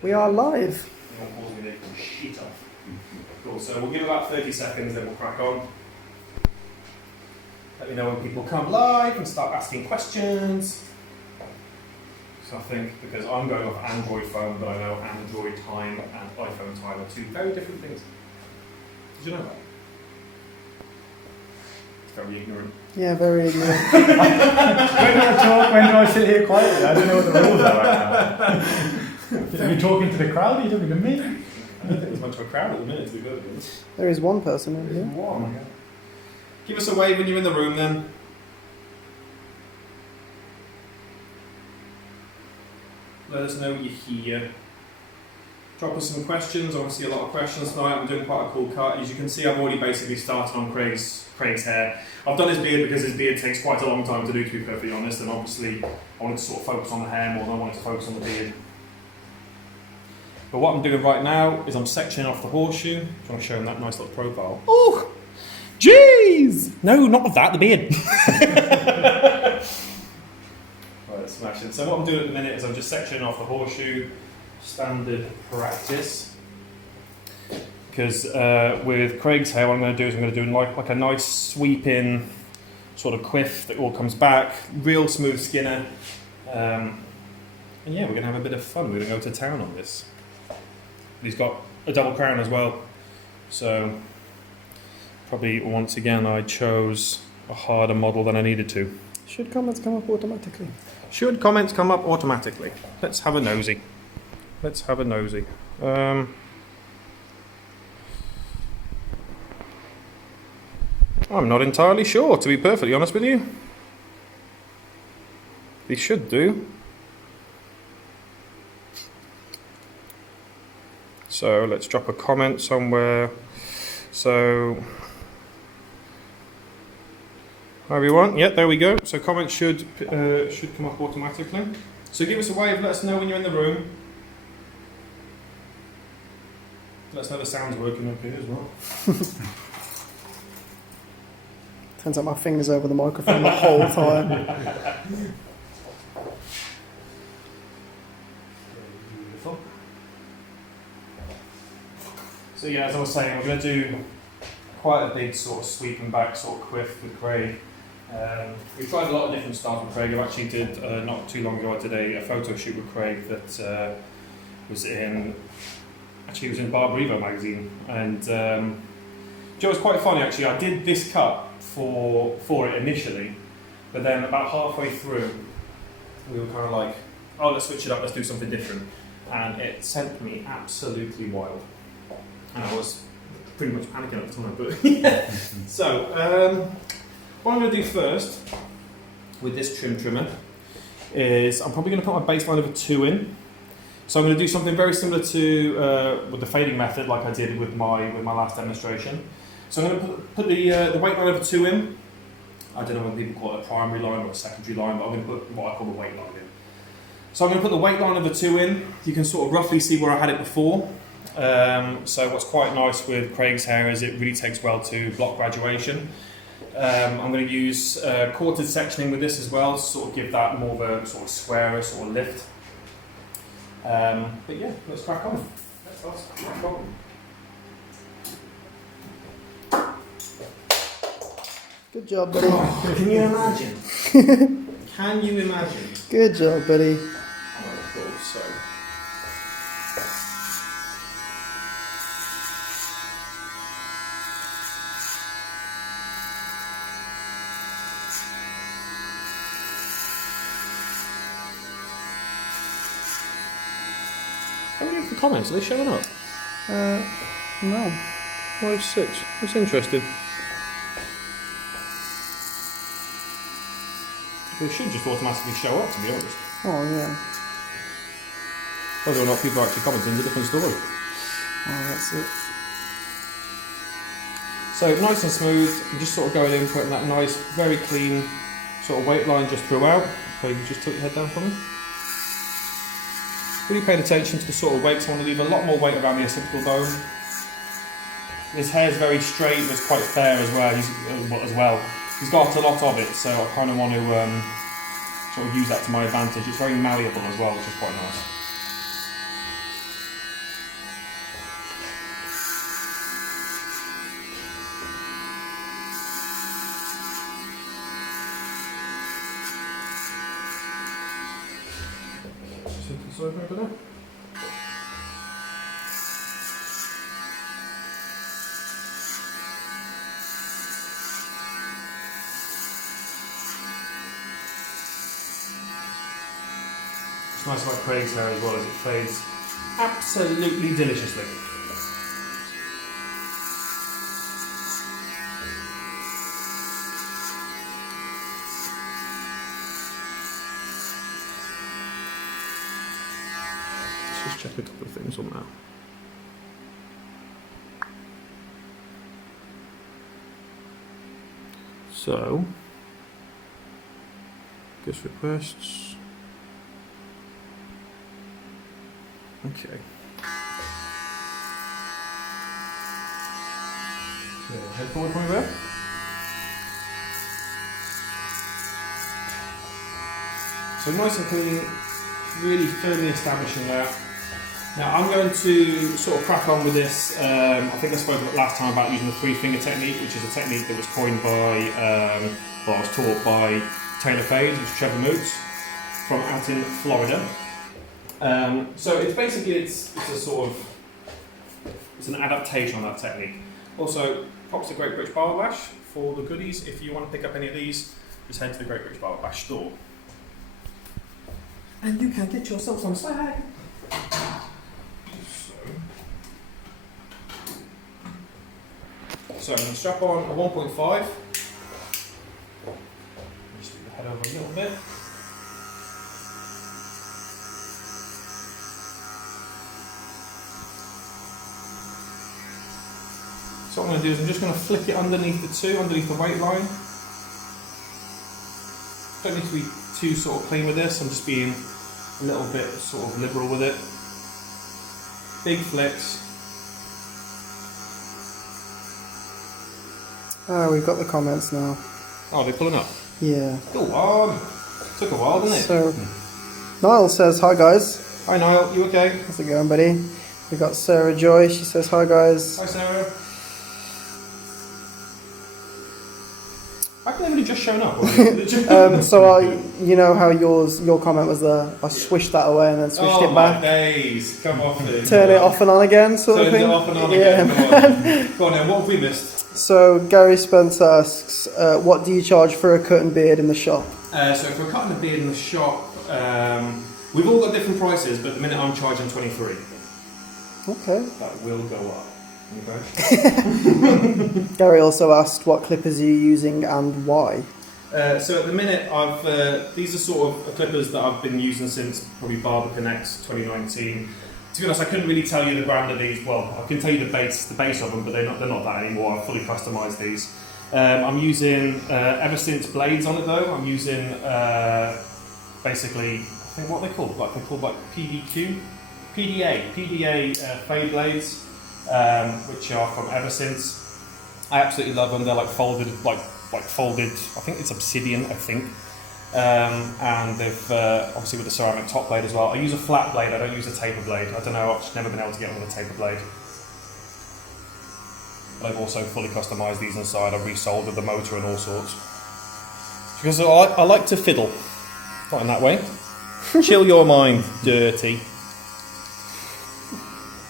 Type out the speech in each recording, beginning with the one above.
We are live. You're not pausing it, shit off. Cool, so we'll give about 30 seconds, then we'll crack on. Let me know when people come live and start asking questions. So I think, because I'm going off Android phone, but I know Android time and iPhone time are two very different things. Did you know that? It's very ignorant. Yeah, very ignorant. When do I talk? When do I sit here quietly? I don't know what the rules are right now. Are you talking to the crowd? Are you talking to me? I don't think there's much of a crowd at the minute, to be good. There is one person in here. One. Give us a wave when you're in the room then. Let us know you're here. Drop us some questions. I want to see a lot of questions tonight. I'm doing quite a cool cut. As you can see, I've already basically started on Craig's hair. I've done his beard because his beard takes quite a long time to do, to be perfectly honest, and obviously I wanted to sort of focus on the hair more than I wanted to focus on the beard. But what I'm doing right now is I'm sectioning off the horseshoe. I'm trying to show him that nice little profile. Oh, jeez! No, not with that, the beard. Right, smashing. So what I'm doing at the minute is I'm just sectioning off the horseshoe, standard practice. Because with Craig's hair, what I'm going to do is I'm going to do like a nice sweeping sort of quiff that all comes back, real smooth skinner. And yeah, we're going to have a bit of fun. We're going to go to town on this. He's got a double crown as well, so probably once again I chose a harder model than I needed to. Should comments come up automatically? Should comments come up automatically? Let's have a nosy. Let's have a nosy. I'm not entirely sure, to be perfectly honest with you. They should do. So let's drop a comment somewhere. So, however you want. Yeah, there we go. So comments should come up automatically. So give us a wave. Let us know when you're in the room. Let us know the sound's working okay as well. Turns out my fingers over the microphone the whole time. Beautiful. So yeah, as I was saying, we're going to do quite a big sort of sweep and back sort of quiff with Craig. We've tried a lot of different styles with Craig. I actually did, not too long ago, I did a photo shoot with Craig that was in Barber magazine. And it was quite funny actually. I did this cut for it initially, but then about halfway through, we were kind of like, oh, let's switch it up, let's do something different. And it sent me absolutely wild. And I was pretty much panicking at the time, but yeah. So, what I'm going to do first with this trimmer is I'm probably going to put my baseline of a 2 in. So I'm going to do something very similar to with the fading method, like I did with my last demonstration. So I'm going to put the weight line of a 2 in. I don't know whether people call it a primary line or a secondary line, but I'm going to put what I call the weight line in. So I'm going to put the weight line of a 2 in. You can sort of roughly see where I had it before. So what's quite nice with Craig's hair is it really takes well to block graduation. I'm going to use quartered sectioning with this as well to sort of give that more of a sort of squarer sort of lift. But yeah, let's crack on. Let's crack on. Good job, buddy. Can you imagine? Can you imagine? Good job, buddy. Alright, cool, so. How many of the comments? Are they showing up? No. 5, 6. That's interesting. They should just automatically show up, to be honest. Oh, yeah. Whether or not people are actually commenting is a different story. Oh, that's it. So nice and smooth, I'm just sort of going in, putting that nice, very clean sort of weight line just throughout. So you can just tilt your head down for me. Really paying attention to the sort of weight, so I want to leave a lot more weight around the occipital bone. His hair is very straight, but it's quite fair as well. He's got a lot of it, so I kind of want to sort of use that to my advantage. It's very malleable as well, which is quite nice. I don't know. What's nice about Craig's hair as well is it fades absolutely deliciously. Let's just check a couple of things on that. So, guest requests. Okay. So, head forward for me there. So nice and clean, really firmly establishing that. Now I'm going to sort of crack on with this. I think I spoke about last time about using the 3-finger technique, which is a technique that was coined by, well, I was taught by Taylor Fade, which is Trevor Moots, from out in Florida. So it's basically it's a sort of it's an adaptation on that technique. Also, props to Great British Barber Bash for the goodies. If you want to pick up any of these, just head to the Great British Barber Bash store, and you can get yourself some swag. So I'm going to strap on a 1.5. Just stick the head over a little bit. So what I'm going to do is I'm just going to flick it underneath underneath the weight line. Don't need to be too sort of clean with this, I'm just being a little bit sort of liberal with it. Big flicks. Oh, we've got the comments now. Oh, they're pulling up? Yeah. Go on. Took a while, didn't it? So, Niall says, hi guys. Hi Niall, you okay? How's it going, buddy? We've got Sarah Joy, she says, hi guys. Hi Sarah. How can they have just shown up? So you know how your comment was there? I swished that away and then switched it back. Oh my days, come off it. Turn it off and on again, sort of thing. Turn it off and on again, Go on then, what have we missed? So Gary Spencer asks, what do you charge for a cut and beard in the shop? So for cutting a beard in the shop, we've all got different prices, but at the minute I'm charging 23. Okay. That will go up. Okay. Gary also asked, what clippers are you using and why? So at the minute, these are sort of clippers that I've been using since probably Barber Connects 2019. To be honest, I couldn't really tell you the brand of these. Well, I can tell you the base of them, but they're not that anymore. I've fully customised these. I'm using ever since blades on it though. I'm using basically, I think what they're called PDA fade blades, which are from Ever Since. I absolutely love them. They're like folded. I think it's obsidian. I think. And they've obviously with the ceramic top blade as well. I use a flat blade, I don't use a taper blade. I don't know, I've just never been able to get on with a taper blade. But I've also fully customised these inside. I've resoldered the motor and all sorts. Because I like to fiddle. Not in that way. Chill your mind, dirty.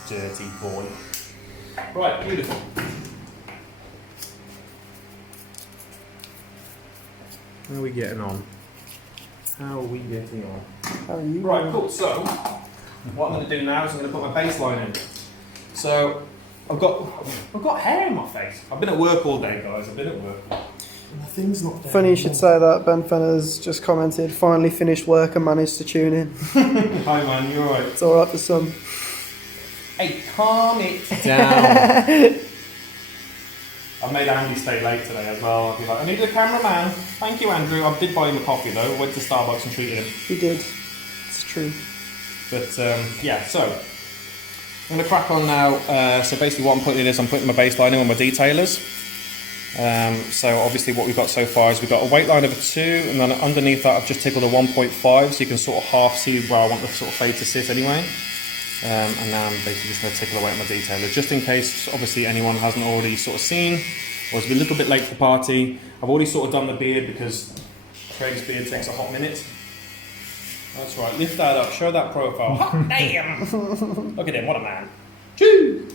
Dirty boy. Right, beautiful. How are we getting on? How are we getting on? How are you? Right, cool. So, what I'm going to do now is I'm going to put my baseline in. So, I've got hair in my face. I've been at work all day, guys. I've been at work. And the thing's not there. Funny you should say that. Ben Fenner's just commented, finally finished work and managed to tune in. Hi man, you alright? It's alright for some. Hey, calm it down. I made Andy stay late today as well. I'll be like, I need a cameraman. Thank you, Andrew. I did buy him a coffee though. I went to Starbucks and treated him. He did. It's true. But yeah, so I'm going to crack on now. So basically what I'm putting in is I'm putting my baseline in with my detailers. So obviously what we've got so far is we've got a weight line of a 2, and then underneath that I've just tickled a 1.5, so you can sort of half see where I want the sort of fade to sit anyway. And now I'm basically just going to tickle away at my detailer, just in case obviously anyone hasn't already sort of seen, or is a little bit late for the party. I've already sort of done the beard because Craig's beard takes a hot minute. That's right. Lift that up. Show that profile. Hot damn! Look at him. What a man. Choo!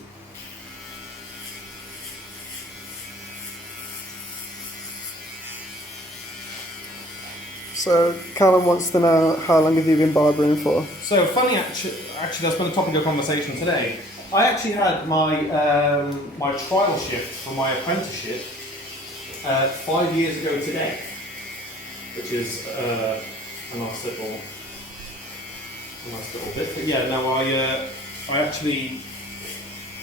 So Callum wants to know, how long have you been barbering for? So funny, actually, that's been a topic of conversation today. I actually had my my trial shift for my apprenticeship 5 years ago today, which is a nice little bit. But yeah, no, I actually,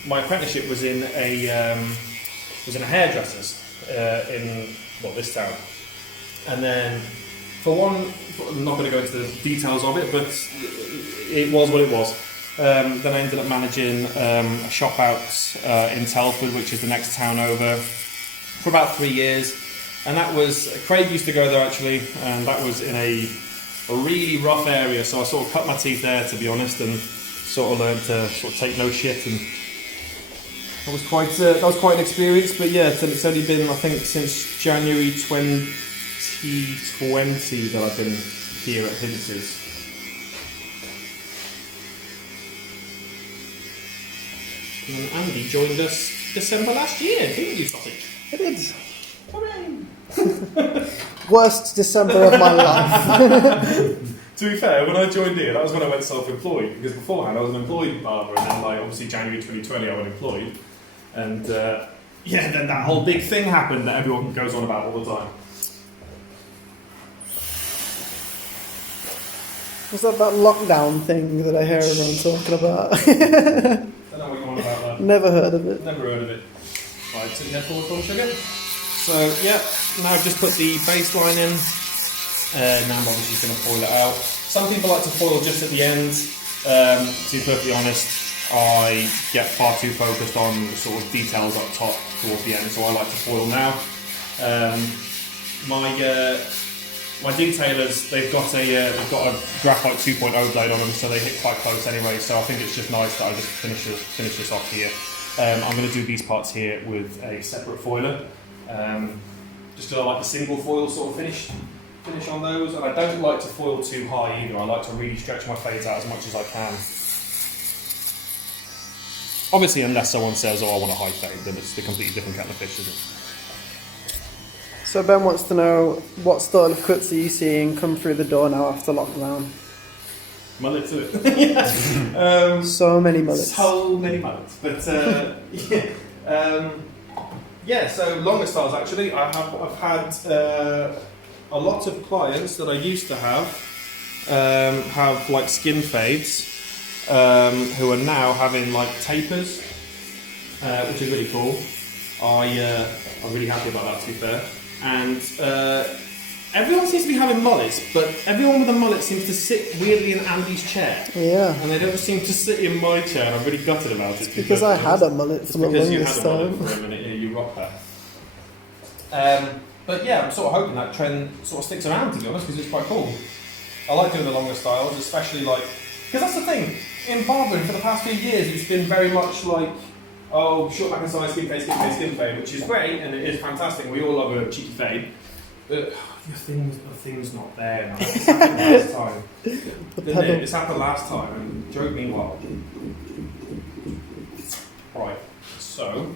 my apprenticeship was in a hairdresser's in this town, and then. For one, I'm not going to go into the details of it, but it was what it was. Then I ended up managing a shop out in Telford, which is the next town over, for about 3 years. And that was, Craig used to go there actually, and that was in a really rough area, so I sort of cut my teeth there, to be honest, and sort of learned to sort of take no shit, and that was quite an experience. But yeah, it's only been, I think, since January 2020 that I've been here at Hince's. And Andy joined us December last year, didn't you, Sausage? I did. Hooray! Worst December of my life. To be fair, when I joined here, that was when I went self-employed, because beforehand I was an employed barber, and then obviously January 2020 I went employed, and then that whole big thing happened that everyone goes on about all the time. Was that lockdown thing that I hear everyone talking about? I don't know what you want about that. Never heard of it. Never heard of it. Right, so yeah, forward sugar. So yeah, now I've just put the baseline in. Now I'm obviously just going to foil it out. Some people like to foil just at the end. To be perfectly honest, I get far too focused on sort of details up top towards the end, so I like to foil now. My detailers, they've got a graphite 2.0 blade on them, so they hit quite close anyway. So I think it's just nice that I just finish this off here. I'm going to do these parts here with a separate foiler, just because I like the single foil sort of finish on those, and I don't like to foil too high either. I like to really stretch my fades out as much as I can. Obviously, unless someone says, "Oh, I want a high fade," then it's a completely different kettle of fish, isn't it? So Ben wants to know, what style of cuts are you seeing come through the door now after lockdown? Mullets, isn't it? So many mullets. So many mullets. But so longer styles actually. I've had a lot of clients that I used to have like skin fades, who are now having like tapers, which is really cool. I'm really happy about that, to be fair. And everyone seems to be having mullets, but everyone with a mullet seems to sit weirdly in Andy's chair. Yeah. And they don't seem to sit in my chair, and I'm really gutted about it. Because I had a mullet for the longest time. For a minute, yeah, you rock that. But yeah, I'm sort of hoping that trend sort of sticks around, to be honest, because it's quite cool. I like doing the longer styles, especially like, because that's the thing, in barbering for the past few years, it's been very much like, oh, short back and side, skin fade, which is great, and it is fantastic. We all love a cheeky fade. But the thing's not there now. It's happened last time. It's happened last time, and joke me what. Right, so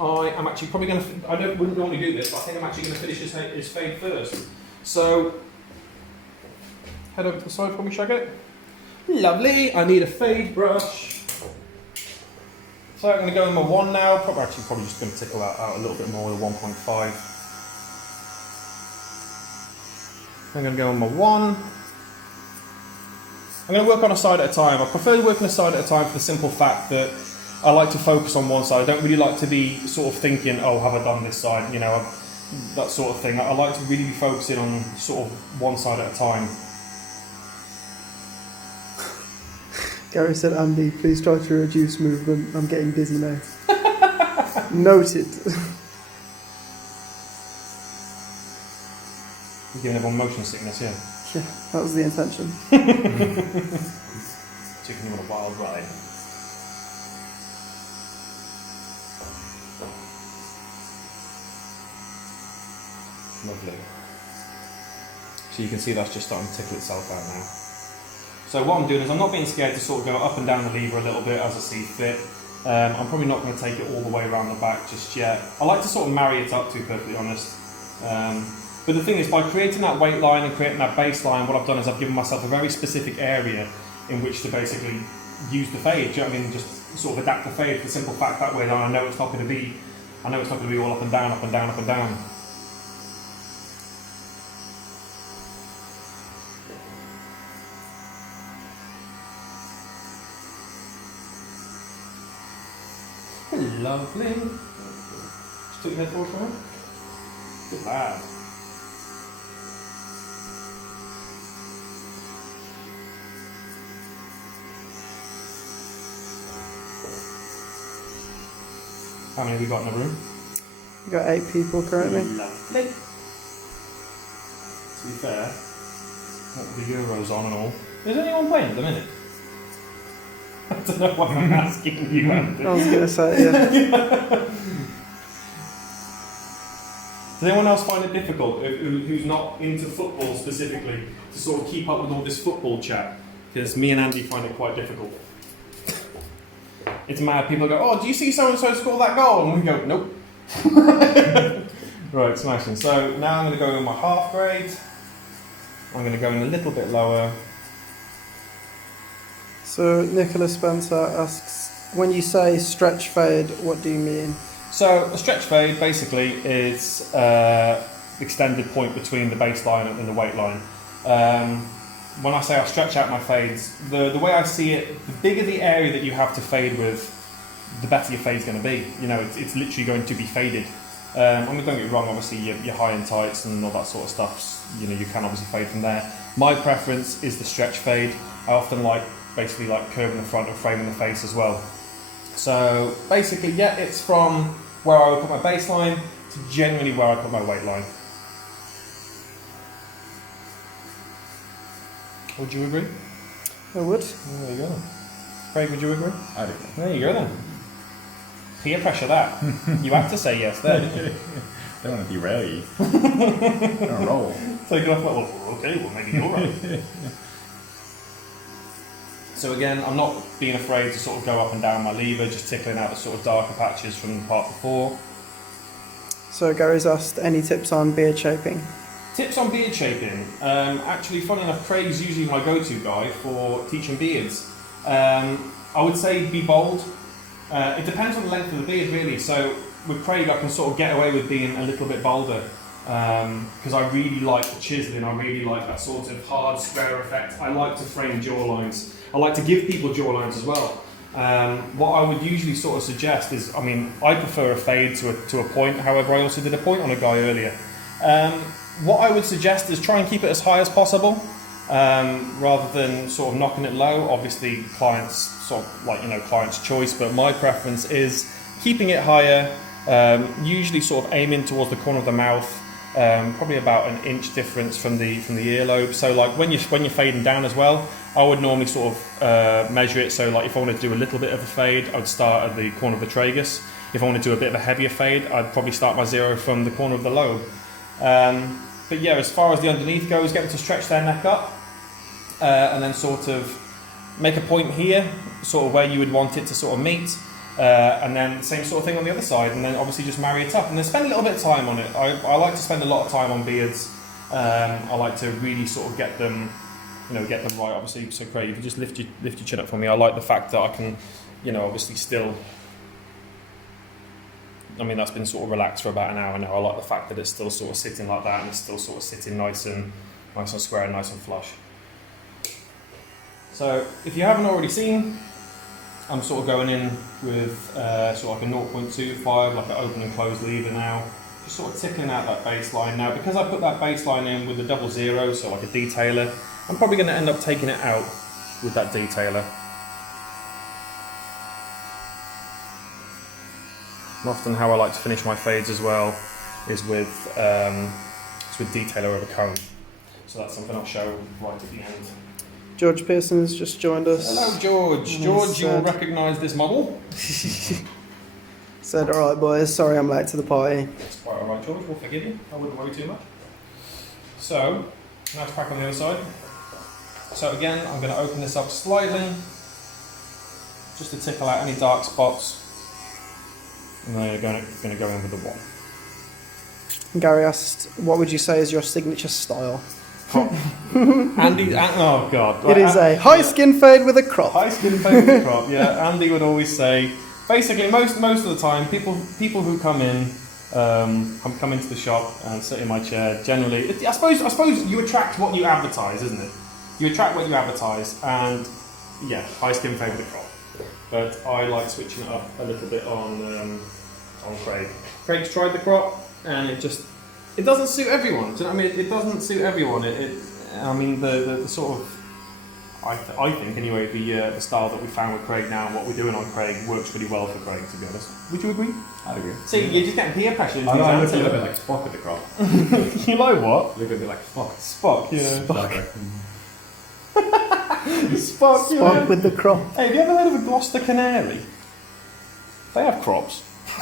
I am actually probably going to. Wouldn't normally do this, but I think I'm actually going to finish his fade first. So head over to the side for me, Shaggy. Lovely. I need a fade brush. So I'm going to go in my 1 now. Probably just going to tickle that out a little bit more with a 1.5. I'm going to go on my 1. I'm going to work on a side at a time. I prefer working a side at a time for the simple fact that I like to focus on one side. I don't really like to be sort of thinking, oh, have I done this side? You know, that sort of thing. I like to really be focusing on sort of one side at a time. Gary said, Andy, please try to reduce movement. I'm getting dizzy now. Noted. You're giving everyone motion sickness, yeah? Yeah, that was the intention. Taking you on a wild ride. Lovely. So you can see that's just starting to tickle itself out now. So what I'm doing is I'm not being scared to sort of go up and down the lever a little bit as I see fit. I'm probably not going to take it all the way around the back just yet. I like to sort of marry it up, to be perfectly honest. But the thing is, by creating that weight line and creating that baseline, what I've done is I've given myself a very specific area in which to basically use the fade. Do you know what I mean? Just sort of adapt the fade for the simple fact that way that I know it's not going to be all up and down, up and down, up and down. Lovely. Just took your head forward for him. Good lad. How many have we got in the room? We've got 8 people currently. Lovely. To be fair, what with the Euros on and all, is anyone playing at the minute? I don't know why I'm asking you, Andy. I was going to say, yeah. Does anyone else find it difficult, who's not into football specifically, to sort of keep up with all this football chat? Because me and Andy find it quite difficult. It's mad. People go, oh, do you see so-and-so score that goal? And we go, nope. Right, smashing. So now I'm going to go in my half grade. I'm going to go in a little bit lower. So Nicholas Spencer asks, when you say stretch fade, what do you mean? So a stretch fade basically is extended point between the baseline and the weight line. When I say I stretch out my fades, the way I see it, the bigger the area that you have to fade with, the better your fade's going to be. You know, it's literally going to be faded. I mean, don't get me wrong, obviously your high and tights and all that sort of stuff, you know, you can obviously fade from there. My preference is the stretch fade. I often basically like curving the front and framing the face as well. So basically, yeah, it's from where I would put my baseline to generally where I put my weight line. Would you agree? I would. There you go then. Craig, would you agree? I do. There you go then. Peer pressure that. You have to say yes there, didn't you? Don't want to derail you. On a roll. So you go off like, well, okay, well maybe you're right. So again, I'm not being afraid to sort of go up and down my lever, just tickling out the sort of darker patches from the part before. So Gary's asked, any tips on beard shaping? Tips on beard shaping. Actually, funny enough, Craig's usually my go-to guy for teaching beards. I would say be bold. It depends on the length of the beard, really. So with Craig, I can sort of get away with being a little bit bolder because I really like the chiseling. I really like that sort of hard square effect. I like to frame jawlines. I like to give people jawlines as well. What I would usually sort of suggest is, I mean, I prefer a fade to a point. However, I also did a point on a guy earlier. What I would suggest is try and keep it as high as possible, rather than sort of knocking it low. Obviously, clients client's choice, but my preference is keeping it higher. Usually, sort of aiming towards the corner of the mouth, probably about an inch difference from the earlobe. So, like when you're fading down as well, I would normally sort of measure it. So, like if I wanted to do a little bit of a fade, I would start at the corner of the tragus. If I want to do a bit of a heavier fade, I'd probably start my zero from the corner of the lobe. But yeah, as far as the underneath goes, get them to stretch their neck up and then sort of make a point here, sort of where you would want it to sort of meet, and then same sort of thing on the other side, and then obviously just marry it up and then spend a little bit of time on it. I like to spend a lot of time on beards. I like to really sort of get them right, obviously. So Craig, if you just lift your chin up for me, I like the fact that I can, obviously still, I mean, that's been sort of relaxed for about an hour now. I like the fact that it's still sort of sitting like that and it's still sort of sitting nice and square and nice and flush. So if you haven't already seen, I'm sort of going in with sort of like a 0.25, like an open and closed lever now. Just sort of tickling out that baseline. Now, because I put that baseline in with a double zero, so like a detailer, I'm probably going to end up taking it out with that detailer. And often how I like to finish my fades as well is with detailer over comb. So that's something I'll show right at the end. George Pearson has just joined us. Hello George. George, you'll recognise this model. Said, alright boys, sorry I'm late to the party. That's quite alright George, we'll forgive you. I wouldn't worry too much. So, Now to crack on the other side. So again, I'm going to open this up slightly, just to tickle out any dark spots. And then I'm going to go in with the one. Gary asked, what would you say is your signature style? Andy, oh god. It is a high skin fade with a crop. High skin fade with a crop, yeah. Andy would always say, basically most of the time, people who come into the shop and sit in my chair, generally, I suppose you attract what you advertise, isn't it? You attract what you advertise, and yeah, high skin fade with a crop. But I like switching it up a little bit on Craig. Craig's tried the crop, and it doesn't suit everyone. Do you know what I mean? It doesn't suit everyone. I mean, the sort of, I think anyway, the style that we found with Craig now and what we're doing on Craig works really well for Craig, to be honest. Would you agree? I'd agree. See, you're just getting peer pressure. I know, I look a little bit like Spock with the crop. You like what? Look a bit like Spock. Spock, yeah. Spock. Spock, yeah. Spock with the crop. Hey, have you ever heard of a Gloucester canary? They have crops. I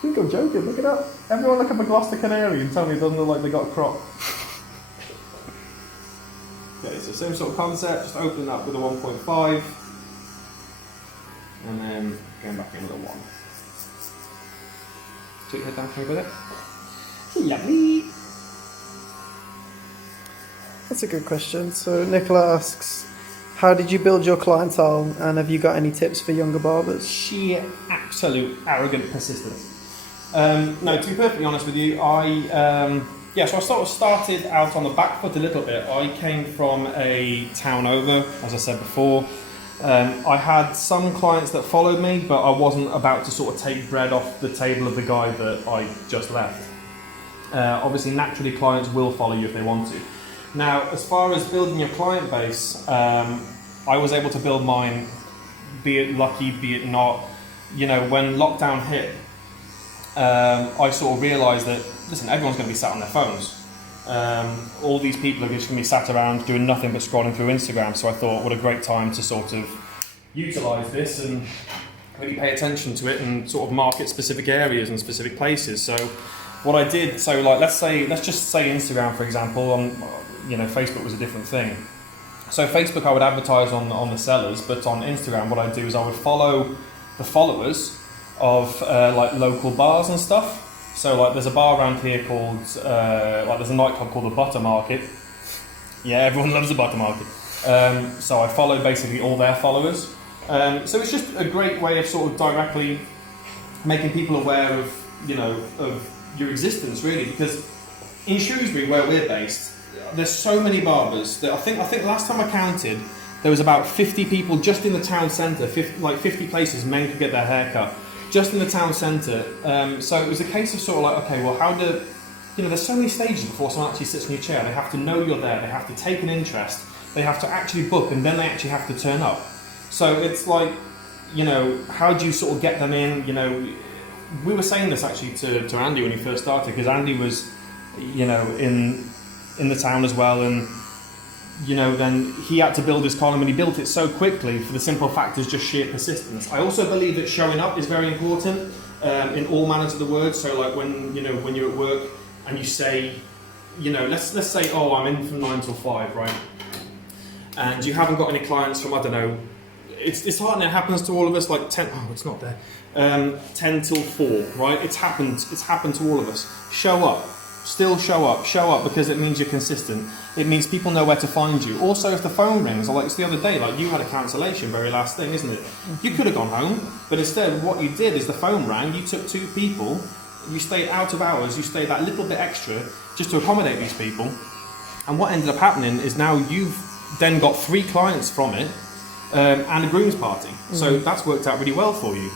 think I'm joking, look it up. Everyone look up a Gloucester canary and tell me it doesn't look like they got a crop. Okay, so same sort of concept, just opening up with a 1.5 and then going back in with a 1. Put your head down for me with it. Lovely. That's a good question. So Nicola asks, how did you build your clientele, and have you got any tips for younger barbers? Sheer, absolute, arrogant persistence. No, to be perfectly honest with you, so I sort of started out on the back foot a little bit. I came from a town over, as I said before. I had some clients that followed me, but I wasn't about to sort of take bread off the table of the guy that I just left. Obviously, naturally, clients will follow you if they want to. Now, as far as building your client base, I was able to build mine, be it lucky, be it not. You know, when lockdown hit, I sort of realised that, listen, everyone's going to be sat on their phones. All these people are just going to be sat around doing nothing but scrolling through Instagram. So I thought, what a great time to sort of utilise this and really pay attention to it and sort of market specific areas and specific places. So what I did, so like let's just say Instagram, for example. Facebook was a different thing. So Facebook, I would advertise on the sellers, but on Instagram, what I'd do is I would follow the followers of like local bars and stuff. So like there's a bar around here called there's a nightclub called the Butter Market. Yeah, everyone loves the Butter Market. So I follow basically all their followers. So it's just a great way of sort of directly making people aware of your existence, really, because in Shrewsbury, where we're based, there's so many barbers that I think last time I counted, there was about 50 people just in the town centre, 50 places men could get their hair cut, just in the town centre. So it was a case of sort of like, okay, well, there's so many stages before someone actually sits in your chair. They have to know you're there, they have to take an interest, they have to actually book, and then they actually have to turn up. So it's like, how do you sort of get them in? We were saying this actually to Andy when he first started, because Andy was, in the town as well, and then he had to build his column, and he built it so quickly for the simple fact is just sheer persistence. I also believe that showing up is very important in all manners of the word. So like when you're at work and you say, let's say, oh, I'm in from 9 till 5, right? And you haven't got any clients from, I don't know, it's hard, and it happens to all of us, like 10, oh, it's not there, 10 till 4, right? It's happened to all of us. Show up. Still show up, because it means you're consistent. It means people know where to find you. Also, if the phone rings, like it's the other day, like you had a cancellation, very last thing, isn't it? You could have gone home, but instead what you did is the phone rang, you took 2 people, you stayed out of hours, you stayed that little bit extra just to accommodate these people. And what ended up happening is now you've then got 3 clients from it and a groom's party. So that's worked out really well for you.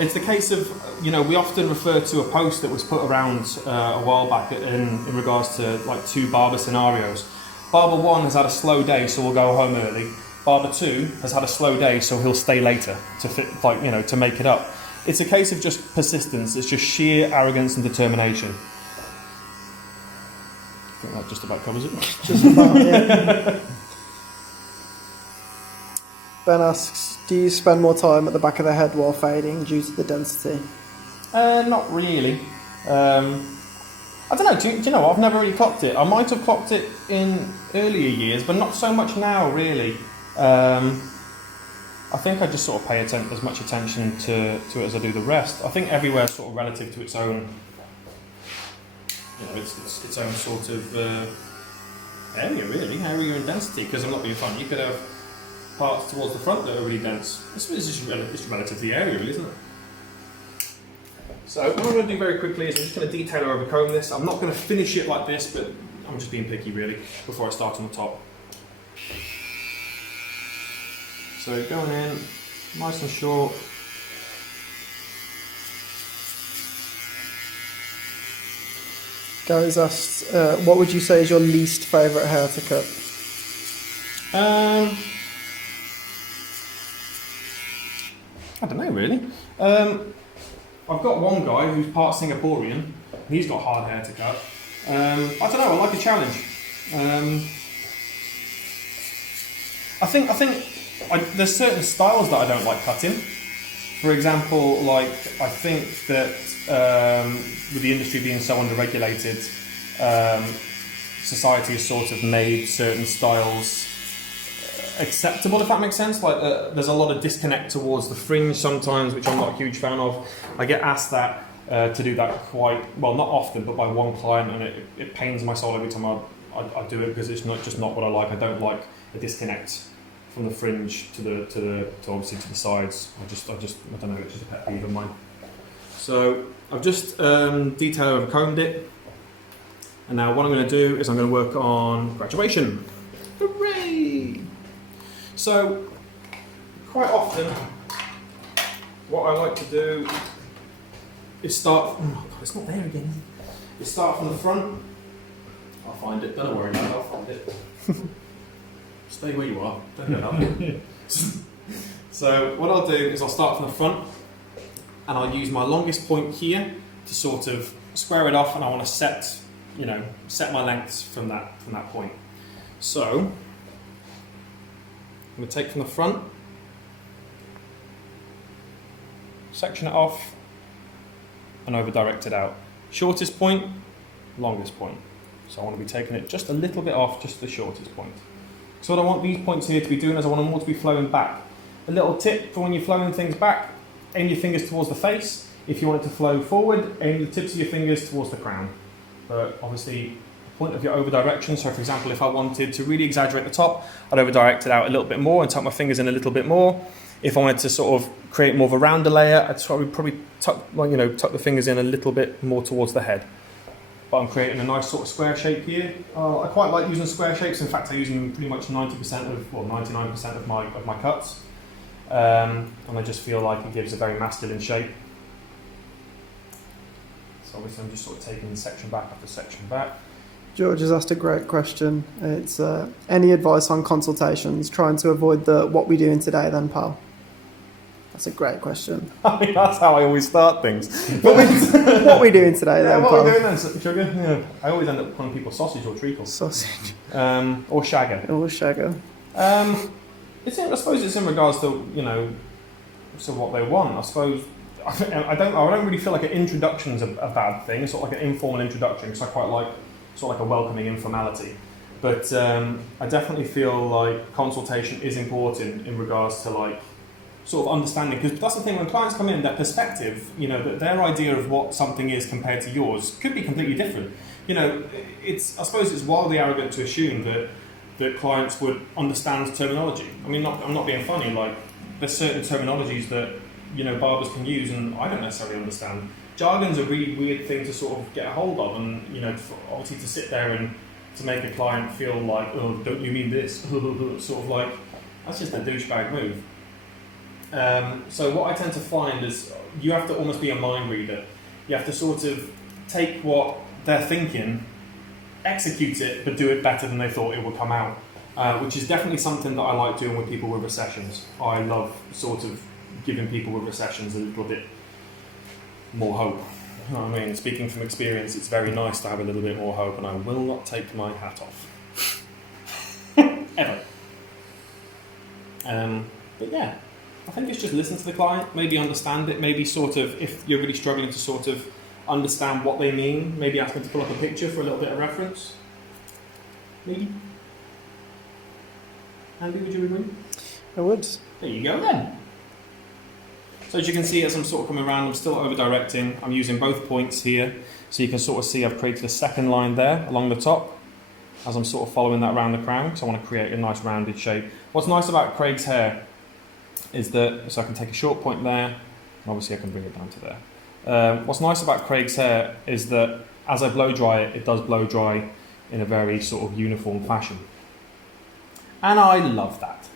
It's the case of, we often refer to a post that was put around a while back in regards to like 2 barber scenarios. Barber 1 has had a slow day, so we'll go home early. Barber 2 has had a slow day, so he'll stay later to make it up. It's a case of just persistence. It's just sheer arrogance and determination. I think that just about covers it. Just about, yeah. Ben asks, do you spend more time at the back of the head while fading due to the density? Not really. I don't know, do you know what? I've never really clocked it. I might have clocked it in earlier years, but not so much now, really. I think I just sort of pay as much attention to it as I do the rest. I think everywhere's sort of relative to its own, its own sort of area, really, area and density, because I'm not being funny. You could have parts towards the front that are really dense. It's just relative to the area, really, isn't it? So what I'm going to do very quickly is I'm just going to detail or overcomb this. I'm not going to finish it like this, but I'm just being picky, really, before I start on the top. So going in, nice and short. Gary's asked, what would you say is your least favourite hair to cut? I don't know, really. I've got one guy who's part Singaporean. He's got hard hair to cut. I don't know. I like a challenge. I think there's certain styles that I don't like cutting. For example, like I think that with the industry being so underregulated, society has sort of made certain styles acceptable, if that makes sense. Like there's a lot of disconnect towards the fringe sometimes, which I'm not a huge fan of. I get asked that to do that quite well, not often, but by one client, and it pains my soul every time I do it, because it's not what I like. I don't like the disconnect from the fringe to obviously to the sides. I don't know. It's just a pet peeve of mine. So I've just detail overcombed it, and now what I'm going to do is I'm going to work on graduation. Hooray! So quite often, what I like to do is start. Oh God, it's not there again. Is start from the front. I'll find it. Don't worry about it. I'll find it. Stay where you are. Don't go up. So what I'll do is I'll start from the front, and I'll use my longest point here to sort of square it off, and I want to set my lengths from that point. So I'm going to take from the front, section it off, and over direct it out. Shortest point, longest point. So I want to be taking it just a little bit off, just the shortest point. So what I want these points here to be doing is I want them all to be flowing back. A little tip for when you're flowing things back: aim your fingers towards the face. If you want it to flow forward, aim the tips of your fingers towards the crown. But obviously, the point of your over direction. So for example, if I wanted to really exaggerate the top, I'd over direct it out a little bit more and tuck my fingers in a little bit more. If I wanted to sort of create more of a rounder layer, I'd probably tuck the fingers in a little bit more towards the head. But I'm creating a nice sort of square shape here. I quite like using square shapes. In fact, I use them pretty much 99% of my cuts. And I just feel like it gives a very masculine shape. So obviously I'm just sort of taking section back after section back. George has asked a great question. It's any advice on consultations, trying to avoid the what we doing today then, pal? That's a great question. I mean, that's how I always start things. What we doing today then, what pal? are we doing then, sugar? Yeah. I always end up calling people sausage or treacle. Sausage. Or shagger. Or shagger. I suppose it's in regards to, to what they want. I suppose I don't really feel like an introduction's a bad thing. It's sort of like an informal introduction, because I quite like sort of like a welcoming informality. But I definitely feel like consultation is important in regards to like sort of understanding, because that's the thing, when clients come in, their perspective, their idea of what something is compared to yours could be completely different. I suppose it's wildly arrogant to assume that clients would understand terminology. I mean, I'm not being funny. Like, there's certain terminologies that barbers can use, and I don't necessarily understand. Jargon's a really weird thing to sort of get a hold of, and obviously to sit there and to make a client feel like, oh, don't you mean this? Sort of like, that's just a douchebag move. So what I tend to find is you have to almost be a mind reader. You have to sort of take what they're thinking, execute it, but do it better than they thought it would come out, which is definitely something that I like doing with people with recessions. I love sort of giving people with recessions a little bit more hope. You know what I mean? Speaking from experience, it's very nice to have a little bit more hope, and I will not take my hat off. Ever. But yeah, I think it's just listen to the client, maybe understand it, maybe sort of, if you're really struggling to sort of understand what they mean, maybe ask them to pull up a picture for a little bit of reference. Maybe. Andy, would you agree? I would. There you go then. So as you can see, as I'm sort of coming around, I'm still over directing. I'm using both points here. So you can sort of see I've created a second line there along the top as I'm sort of following that around the crown. So I want to create a nice rounded shape. What's nice about Craig's hair is that, so I can take a short point there, and obviously I can bring it down to there. What's nice about Craig's hair is that as I blow dry it, it does blow dry in a very sort of uniform fashion. And I love that.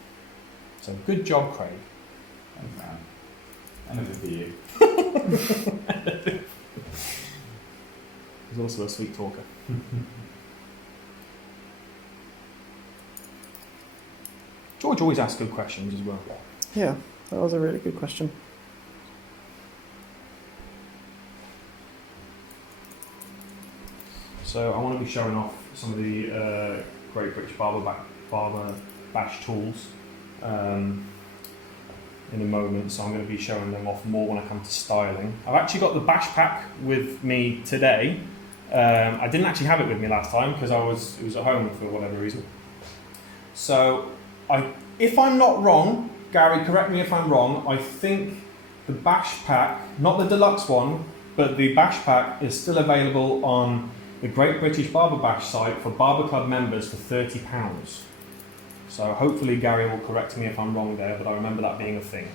So good job, Craig. Thanks, man. And it would be you. He's also a sweet talker. George always asks good questions as well. Yeah, that was a really good question. So I want to be showing off some of the Great British Barber Bash tools in a moment, so I'm going to be showing them off more when I come to styling. I've actually got the bash pack with me today. I didn't actually have it with me last time because it was at home for whatever reason. So if I'm not wrong, Gary, correct me if I'm wrong, I think the bash pack, not the deluxe one, but the bash pack is still available on the Great British Barber Bash site for Barber Club members for £30. So hopefully Gary will correct me if I'm wrong there, but I remember that being a thing.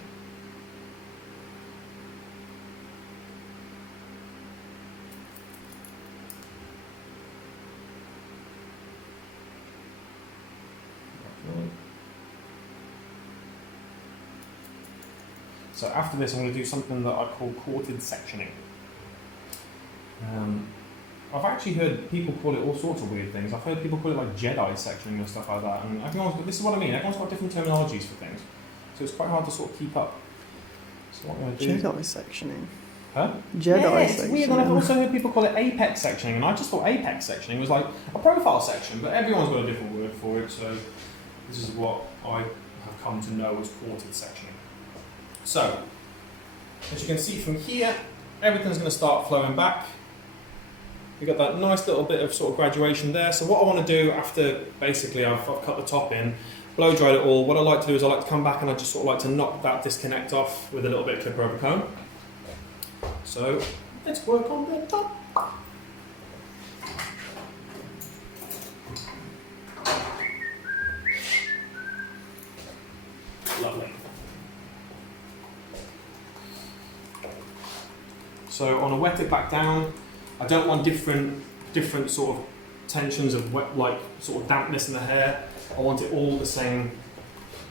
So after this I'm going to do something that I call quartered sectioning. I've actually heard people call it all sorts of weird things. I've heard people call it like Jedi sectioning and stuff like that. And this is what I mean, everyone's got different terminologies for things. So it's quite hard to sort of keep up. So what I'm going to do... Jedi sectioning. Huh? Jedi yeah, sectioning. It's weird. And I've also heard people call it apex sectioning, and I just thought apex sectioning was like a profile section, but everyone's got a different word for it, so this is what I have come to know as quartered sectioning. So, as you can see from here, everything's going to start flowing back. You've got that nice little bit of sort of graduation there. So what I want to do after, basically, I've cut the top in, blow dried it all, what I like to do is I like to come back and I just sort of like to knock that disconnect off with a little bit of clipper over comb. So, let's work on the top. Lovely. So I want to wet it back down. I don't want different sort of tensions of wet, like sort of dampness in the hair. I want it all the same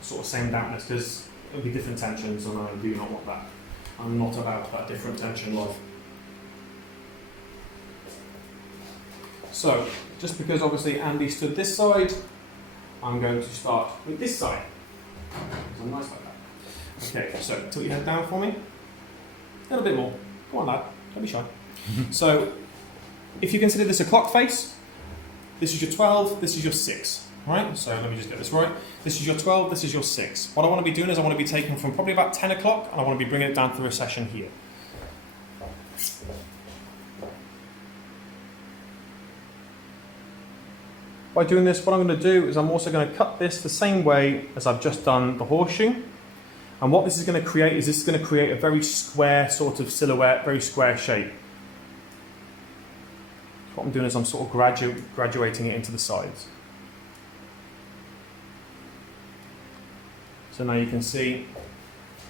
dampness because it'll be different tensions, and I do not want that. I'm not about that different tension life. So just because obviously Andy stood this side, I'm going to start with this side. I'm nice like that. Okay, so tilt your head down for me. A little bit more. Come on, lad. Don't be shy. So, if you consider this a clock face, this is your 12, this is your 6. Right? So, let me just get this right. This is your 12, this is your 6. What I want to be doing is I want to be taking from probably about 10 o'clock and I want to be bringing it down to the recession here. By doing this, what I'm going to do is I'm also going to cut this the same way as I've just done the horseshoe. And what this is going to create is this is going to create a very square sort of silhouette, very square shape. So what I'm doing is I'm sort of graduating it into the sides. So now you can see,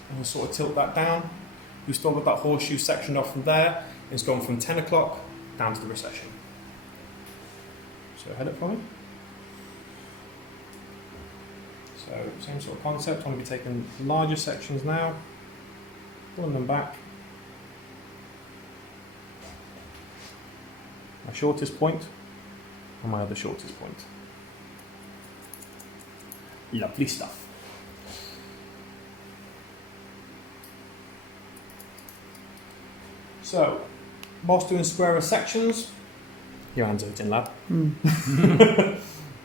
I'm going to sort of tilt that down. We've still got that horseshoe sectioned off from there. It's gone from 10 o'clock down to the recession. So head it for me. So same sort of concept, I'm going to be taking larger sections now, pulling them back. My shortest point and my other shortest point. Lovely stuff. So, whilst doing squarer sections, your hands are in, lad.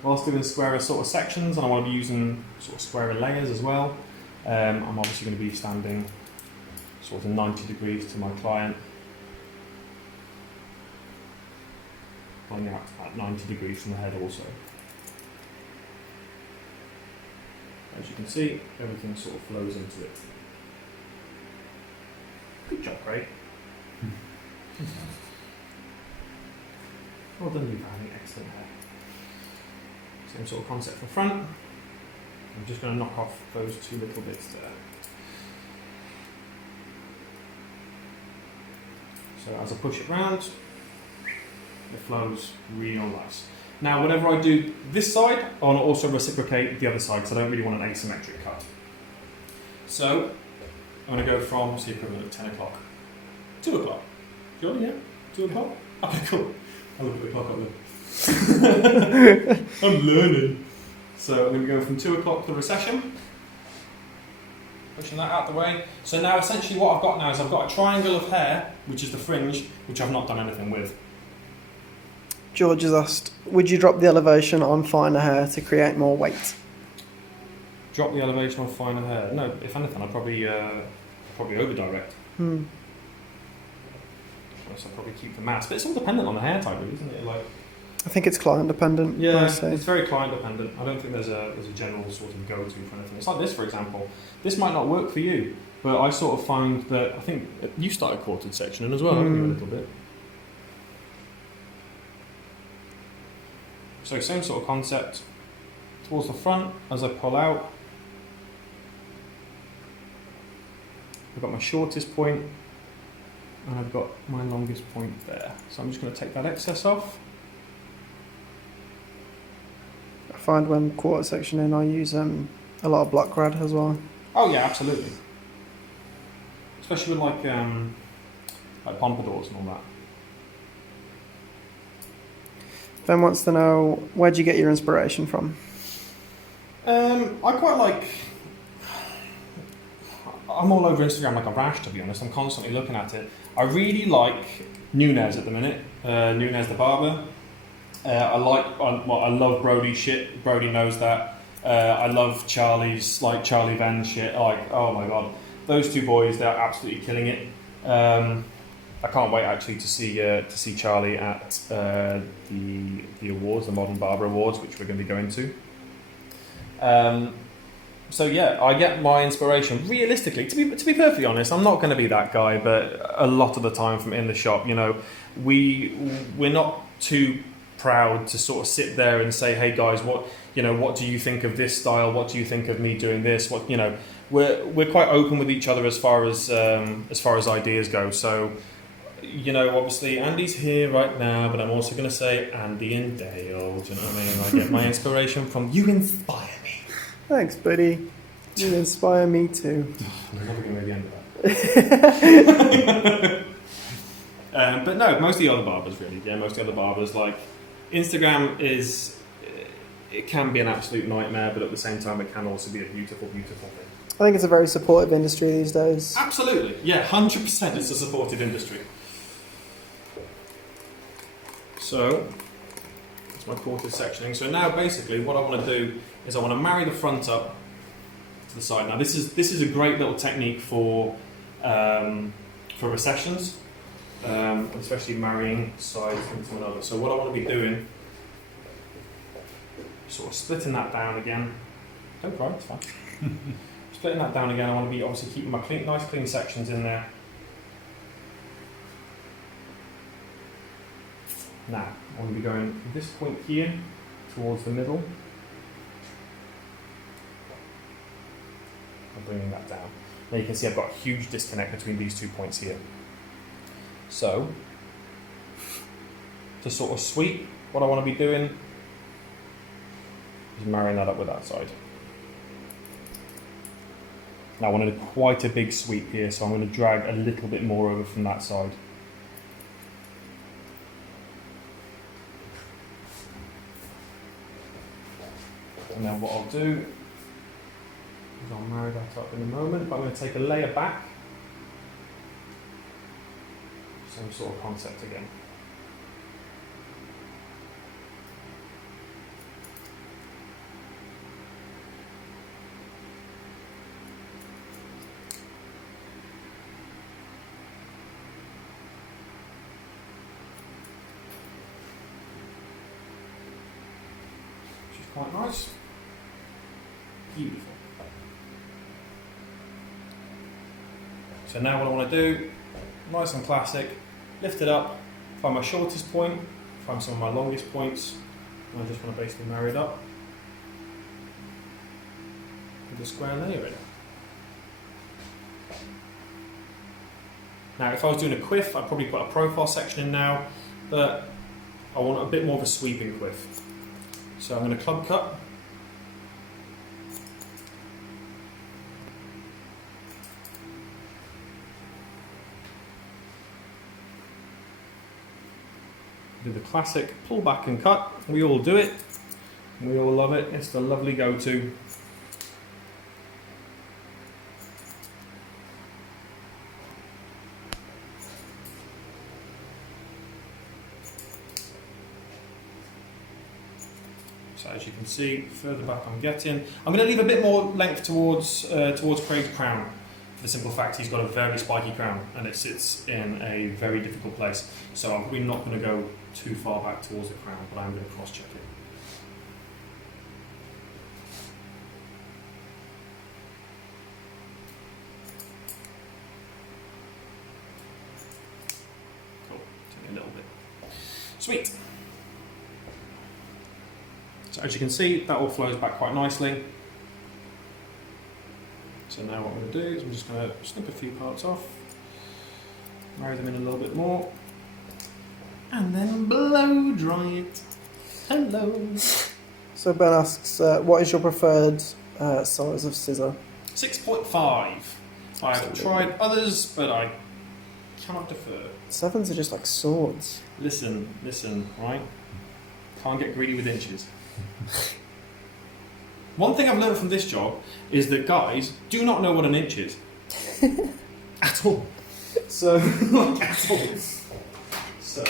Whilst doing squarer sort of sections, and I want to be using sort of squarer layers as well, I'm obviously going to be standing sort of 90 degrees to my client. pulling out at 90 degrees from the head also. As you can see, everything sort of flows into it. Good job, Craig. Well done you for having excellent hair. Same sort of concept from front. I'm just going to knock off those two little bits there. So as I push it round, it flows real nice. Now, whenever I do this side, I want to also reciprocate the other side because I don't really want an asymmetric cut. So I'm going to go from, see equivalent of 10 o'clock, 2 o'clock. Sure, yeah? 2 o'clock? Okay, cool. I'll look at the clock up there. I'm learning. So I'm going to go from 2 o'clock to recession. Pushing that out the way. So now essentially what I've got now is I've got a triangle of hair, which is the fringe, which I've not done anything with. George has asked, would you drop the elevation on finer hair to create more weight? Drop the elevation on finer hair? No, if anything, I'd probably over direct. So I'll probably keep the mass, but it's all dependent on the hair type, really, isn't it? Like, I think it's client dependent. yeah, it's very client dependent. I don't think there's a general sort of go-to for anything. It's like this, for example. This might not work for you, but I sort of find that I think you started quartered sectioning as well, haven't you, a little bit? So same sort of concept towards the front as I pull out. I've got my shortest point and I've got my longest point there. So I'm just going to take that excess off. I find when quarter sectioning I use a lot of block grad as well. Oh yeah, absolutely. Especially with like pompadours and all that. Ben wants to know, where'd you get your inspiration from? I quite like... I'm all over Instagram like a rash, to be honest. I'm constantly looking at it. I really like Nunez at the minute. Nunez the Barber. I love Brody's shit. Brody knows that. I love Charlie Van shit. Like, oh my god. Those two boys, they're absolutely killing it. I can't wait actually to see Charlie at the awards, the Modern Barber Awards, which we're going to be going to. So yeah, I get my inspiration realistically. To be perfectly honest, I'm not going to be that guy, but a lot of the time from in the shop, you know, we're not too proud to sort of sit there and say, hey guys, what do you think of this style? What do you think of me doing this? What, you know, we're quite open with each other as far as ideas go. So, you know, obviously Andy's here right now, but I'm also going to say Andy and Dale. Do you know what I mean? I get my inspiration from you. Inspire me. Thanks, buddy. You inspire me too. I'm never going to the end of that. But no, most of the other barbers really. Yeah, most of the other barbers, like Instagram it can be an absolute nightmare, but at the same time it can also be a beautiful, beautiful thing. I think it's a very supportive industry these days. Absolutely, yeah, 100% it's a supported industry. So, that's my quarter sectioning. So now basically what I want to do is I want to marry the front up to the side. Now this is a great little technique for recessions, especially marrying sides into another. So what I want to be doing, sort of splitting that down again. Don't cry, it's fine. Splitting that down again. I want to be obviously keeping my nice clean sections in there. Now I want to be going from this point here towards the middle. I'm bringing that down. Now you can see I've got a huge disconnect between these 2 points here. So, to sort of sweep, what I want to be doing is marrying that up with that side. Now I want to do quite a big sweep here, so I'm going to drag a little bit more over from that side. And then what I'll do is I'll marry that up in a moment, but I'm going to take a layer back. Same sort of concept again. quite nice. Beautiful. So now what I want to do, nice and classic, lift it up, find my shortest point, find some of my longest points, and I just want to basically marry it up with the square layer in it. Now if I was doing a quiff, I'd probably put a profile section in now, but I want a bit more of a sweeping quiff. So I'm going to club cut. Do the classic pull back and cut. We all do it. We all love it. It's the lovely go-to. So as you can see, further back I'm getting. I'm going to leave a bit more length towards Craig's crown. For the simple fact he's got a very spiky crown and it sits in a very difficult place. So I'm probably not going to go too far back towards the crown, but I'm going to cross-check it. Cool, take a little bit. Sweet. So as you can see, that all flows back quite nicely. So now what I'm going to do is I'm just going to snip a few parts off, marry them in a little bit more, and then blow dry it. Hello. So Ben asks, what is your preferred size of scissor? 6.5. I've tried others, but I cannot defer. 7s are just like swords. Listen, right? Can't get greedy with inches. One thing I've learned from this job is that guys do not know what an inch is. At all. So, at all. So,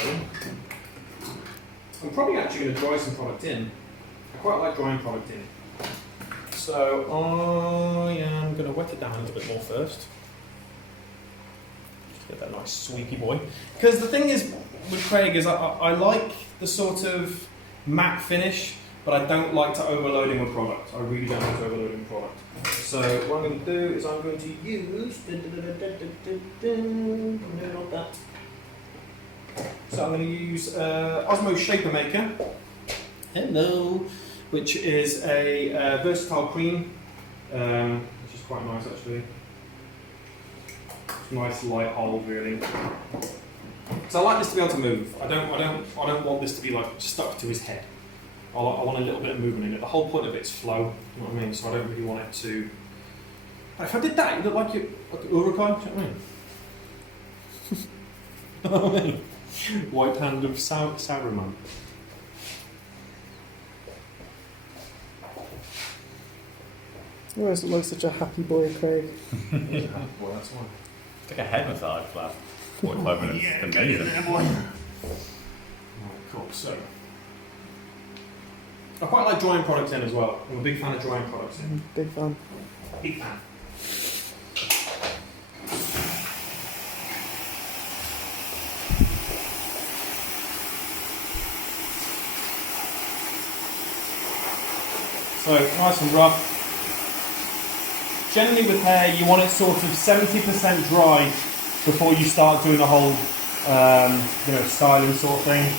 I'm probably actually going to dry some product in. I quite like drying product in. So, I am going to wet it down a little bit more first. Just get that nice sweepy boy. Because the thing is with Craig is I like the sort of matte finish, but I don't like to overload him with product. I really don't like to overload him with product. So what I'm going to do is I'm going to use... No, not that. So I'm going to use Osmo Shaper Maker. Hello. Which is a versatile cream, which is quite nice actually. Nice light hold really. So I like this to be able to move. I don't want this to be like stuck to his head. I want a little bit of movement in it. The whole point of it is flow, you know what I mean? So I don't really want it to... If I did that, you'd look like Urukai, do you know what I mean? White hand of Saruman. You always look like such a happy boy, Craig. Yeah, well, that's one. It's like a head massage for last 45 minutes. Yeah, It's amazing. Right, cool, so... I quite like drying products in as well. I'm a big fan of drying products in. Big fan. Big fan. So, nice and rough. Generally with hair, you want it sort of 70% dry before you start doing the whole, styling sort of thing.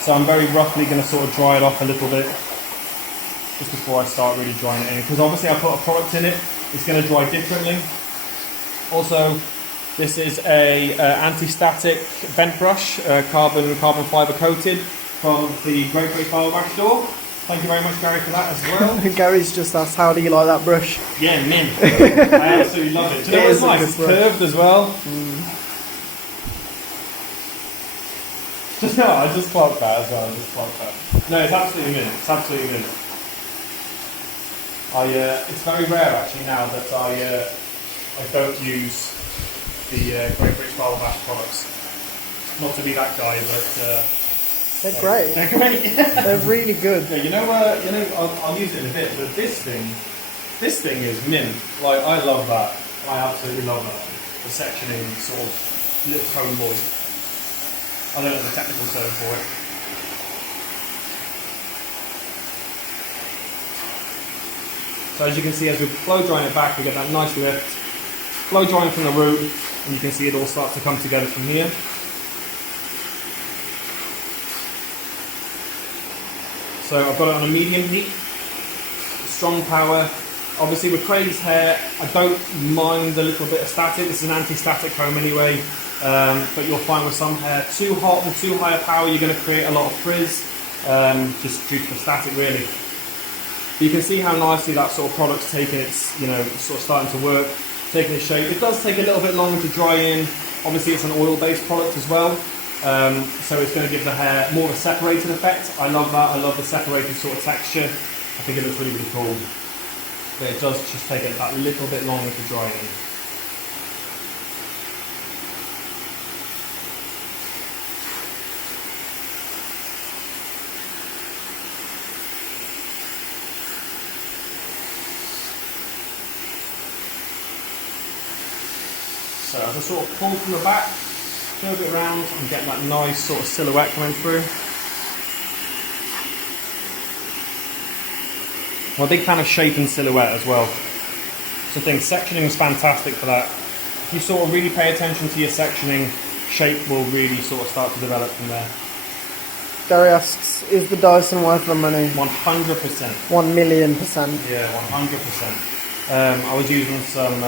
So I'm very roughly going to sort of dry it off a little bit just before I start really drying it in. Because obviously I put a product in it, it's going to dry differently. Also, this is a anti-static vent brush, carbon fibre coated from the Great British Barber Bash store. Thank you very much, Gary, for that as well. Gary's just asked, how do you like that brush? Yeah, mint. I absolutely love it. Do you know what's nice? It's curved as well. No, I just clocked that as well. No, it's absolutely mint. It's absolutely mint. It's very rare actually now that I don't use the Great British Barber Bash products. Not to be that guy, but they're great. They're great. They're really good. Yeah, I'll use it in a bit. But this thing is mint. Like I love that. I absolutely love that. The sectioning sort of lip cone boy. I don't know the technical term for it. So as you can see, as we blow drying it back, we get that nice lift. Blow drying from the root, and you can see it all start to come together from here. So I've got it on a medium heat, strong power. Obviously with Craig's hair, I don't mind a little bit of static. This is an anti-static comb anyway, but you'll find with some hair, too hot and too high a power, you're going to create a lot of frizz, just due to the static really. But you can see how nicely that sort of product's taken its, sort of starting to work, taking its shape. It does take a little bit longer to dry in. Obviously it's an oil-based product as well. So it's going to give the hair more of a separated effect. I love that. I love the separated sort of texture. I think it looks really, really cool. But it does just take it that little bit longer to dry in. So as I sort of pull from the back, curve it around and get that nice sort of silhouette coming through. I'm a big fan of shape and silhouette as well. So I think sectioning is fantastic for that. If you sort of really pay attention to your sectioning, shape will really sort of start to develop from there. Gary asks, is the Dyson worth the money? 100%. 1,000,000%. Yeah, 100%. I was using some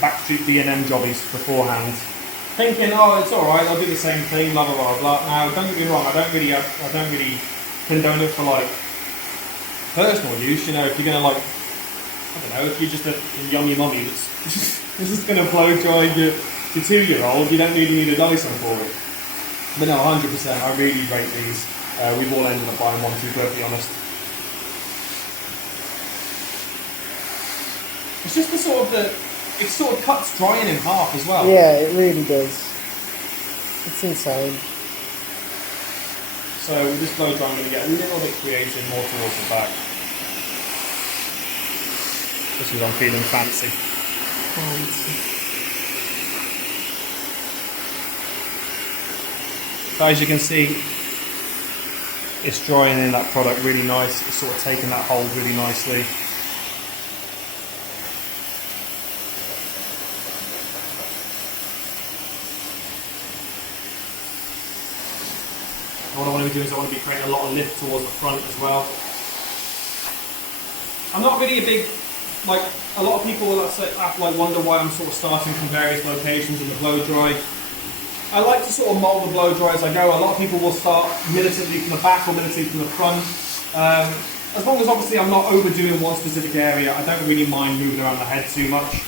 Backstreet B&M jobbies beforehand, thinking, oh, it's all right, I'll do the same thing, blah blah blah blah. Now, don't get me wrong, I don't really condone it for like personal use. If you're gonna like, I don't know, if you're just a yummy mummy that's just gonna blow dry your 2-year-old, you don't really need a Dyson for it. But no, 100%, I really rate these. We've all ended up buying one, to be perfectly honest. It's just the sort of it sort of cuts drying in half as well. Yeah, it really does. It's insane. So with this blow dry, I'm going to get a little bit creative more towards the back. Just because I'm feeling fancy. So as you can see, it's drying in that product really nice. It's sort of taking that hold really nicely. What I want to be doing is I want to be creating a lot of lift towards the front as well. I'm not really a big, a lot of people wonder why I'm sort of starting from various locations in the blow dry. I like to sort of mould the blow dry as I go. A lot of people will start militantly from the back or militantly from the front. As long as obviously I'm not overdoing one specific area, I don't really mind moving around the head too much.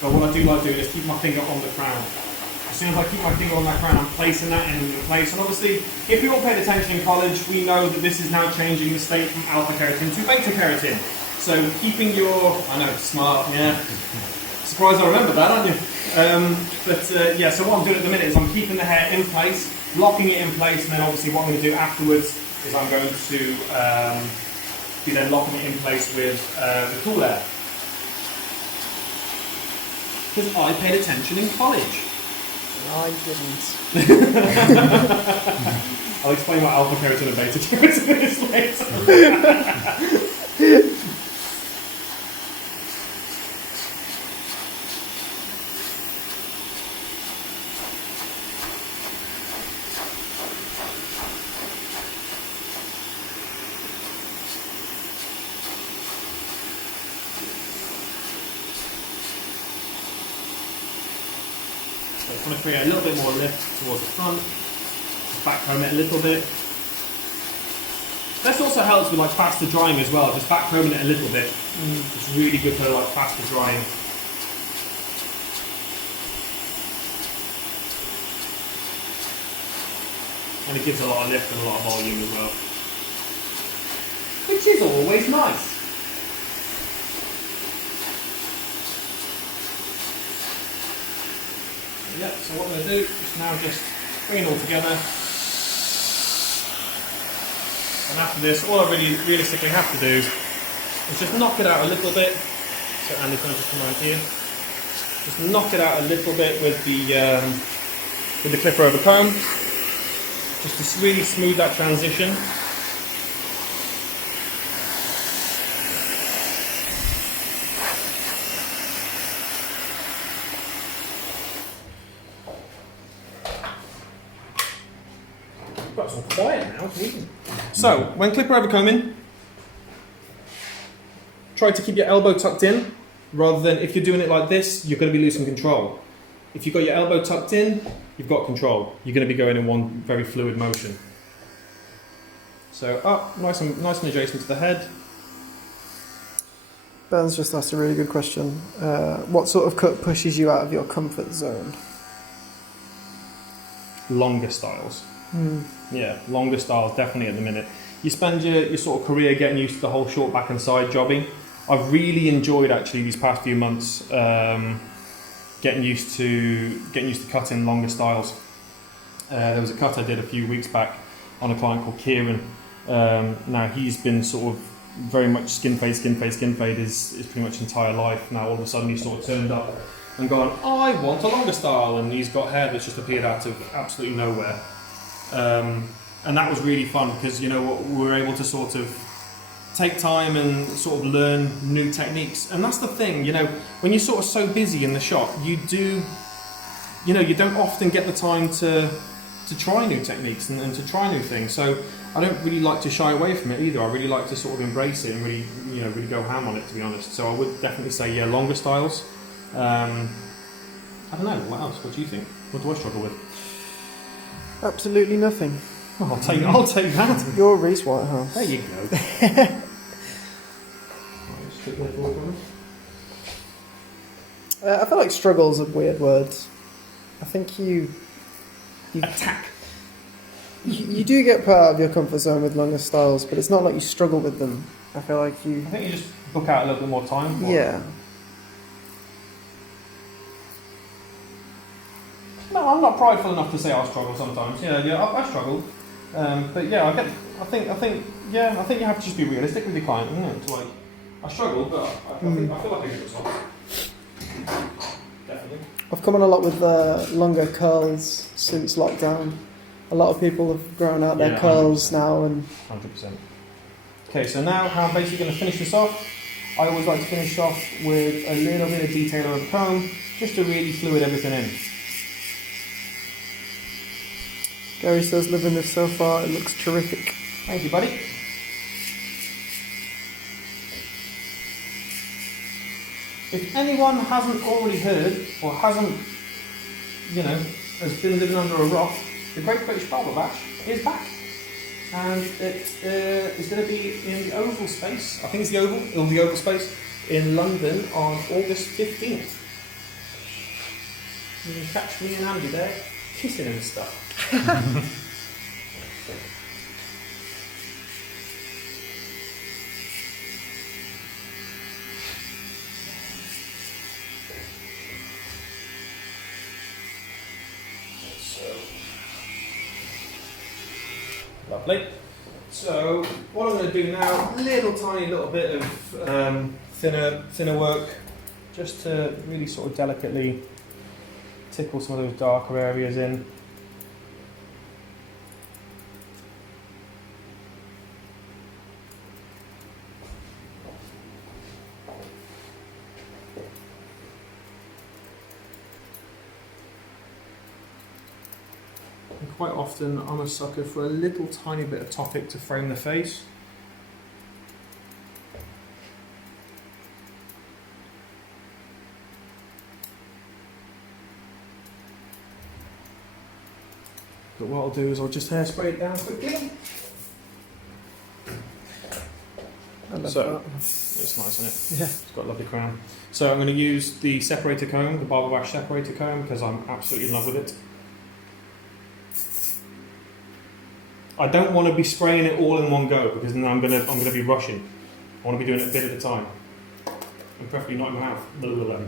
But what I do like doing is keep my finger on the crown. As soon as I keep my finger on that crown, I'm placing that in place. And obviously, if you all paid attention in college, we know that this is now changing the state from alpha keratin to beta keratin. So keeping your, I know, smart, yeah. Surprised I remember that, aren't you? Yeah, so what I'm doing at the minute is I'm keeping the hair in place, locking it in place, and then obviously what I'm going to do afterwards is I'm going to be then locking it in place with the cool air. Because I paid attention in college. I didn't. I'll explain what alpha keratin and beta keratin is later. So I want to create a little bit more lift towards the front, just back comb it a little bit. This also helps with faster drying as well, just back combing it a little bit. It's really good for faster drying. And it gives a lot of lift and a lot of volume as well. Which is always nice. Yep, so what I'm going to do is now just bring it all together. And after this, all I really realistically have to do is just knock it out a little bit. So Andy's going to just come around here. Just knock it out a little bit with the clipper over comb. Just to really smooth that transition. Absolutely. So, when clipper overcombing, try to keep your elbow tucked in, rather than if you're doing it like this, you're going to be losing control. If you've got your elbow tucked in, you've got control. You're going to be going in one very fluid motion. So up, nice and adjacent to the head. Ben's just asked a really good question. What sort of cut pushes you out of your comfort zone? Longer styles. Yeah, longer styles definitely at the minute. You spend your sort of career getting used to the whole short back and side jobbing. I've really enjoyed actually these past few months getting used to cutting longer styles. There was a cut I did a few weeks back on a client called Kieran. Now he's been sort of very much skin fade is pretty much entire life. Now all of a sudden he's sort of turned up and gone, I want a longer style, and he's got hair that's just appeared out of absolutely nowhere. And that was really fun because, you know, we were able to sort of take time and sort of learn new techniques. And that's the thing, you know, when you're sort of so busy in the shop, you don't often get the time to try new techniques and to try new things. So I don't really like to shy away from it either. I really like to sort of embrace it and really go ham on it, to be honest. So I would definitely say, yeah, longer styles. I don't know, what else? What do you think? What do I struggle with? Absolutely nothing. Oh, I'll take that. You're Rhys Whitehouse. There you go. I feel like struggle's a weird word. I think you Attack. you do get put out of your comfort zone with longer styles, but it's not like you struggle with them. I feel like you... I think you just book out a little bit more time for it. Yeah. No, I'm not prideful enough to say I struggle sometimes. Yeah, I struggle. But yeah, I think you have to just be realistic with your client, isn't it? It's like, I struggle, but I feel like I get results. Definitely. I've come on a lot with longer curls since lockdown. A lot of people have grown out their curls 100%. Now. 100%. Okay, so now how I'm basically going to finish this off. I always like to finish off with a little bit of detail over the comb, just to really fluid everything in. Gary says, living this so far, it looks terrific. Thank you, buddy. If anyone hasn't already heard, or hasn't, has been living under a rock, the Great British Barber Bash is back. And it is going to be in the Oval Space. I think it's the Oval Space in London on August 15th. You can catch me and Andy there, kissing and stuff. Lovely. So what I'm going to do now, tiny little bit of thinner work, just to really sort of delicately tickle some of those darker areas in. Quite often I'm a sucker for a little tiny bit of topic to frame the face. But what I'll do is I'll just hairspray it down quickly. So it's nice, isn't it? Yeah. It's got a lovely crown. So I'm going to use the separator comb, the Barber Bash separator comb, because I'm absolutely in love with it. I don't want to be spraying it all in one go because then I'm gonna be rushing. I want to be doing it a bit at a time, and preferably not in my mouth. Blah, blah, blah.